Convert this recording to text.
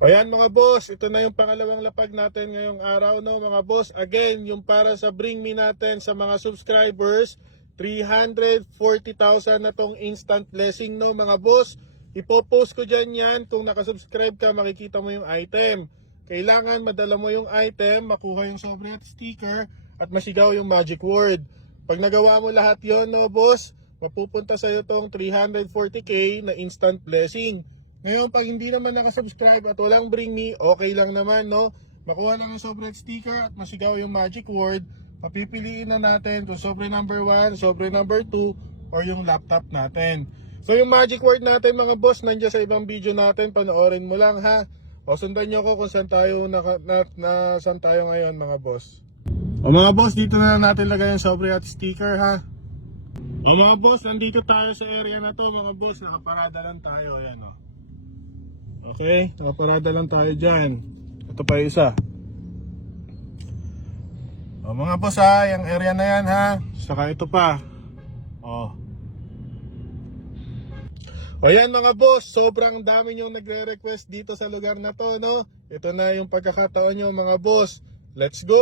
O yan mga boss, ito na yung pangalawang lapag natin ngayong araw, no mga boss. Again, yung para sa Bring Me natin sa mga subscribers, 340,000 na tong instant blessing, no mga boss. Ipopost ko dyan yan, kung nakasubscribe ka makikita mo yung item. Kailangan madala mo yung item, makuha yung sobre at sticker, at masigaw yung magic word. Pag nagawa mo lahat yon, no boss, mapupunta sa'yo tong 340k na instant blessing. Ngayon, pag hindi naman nakasubscribe at walang Bring Me, okay lang naman, no? Makuha lang yung sobre sticker at masigaw yung magic word. Papipiliin na natin kung sobre number 1, sobre number 2, or yung laptop natin. So yung magic word natin mga boss, nandiyan sa ibang video natin, panoorin mo lang ha. O sundan nyo ko kung saan tayo, saan tayo ngayon mga boss. O mga boss, dito na natin lagay yung sobre at sticker ha. O mga boss, nandito tayo sa area na to mga boss, nakaparada lang tayo, ayan o. Okay, nakaparada lang tayo dyan. Ito pa isa. O mga boss ha, yung area na yan ha. Saka ito pa. O yan mga boss, sobrang dami nyong nagre-request dito sa lugar na to, no? Ito na yung pagkakataon nyo mga boss. Let's go!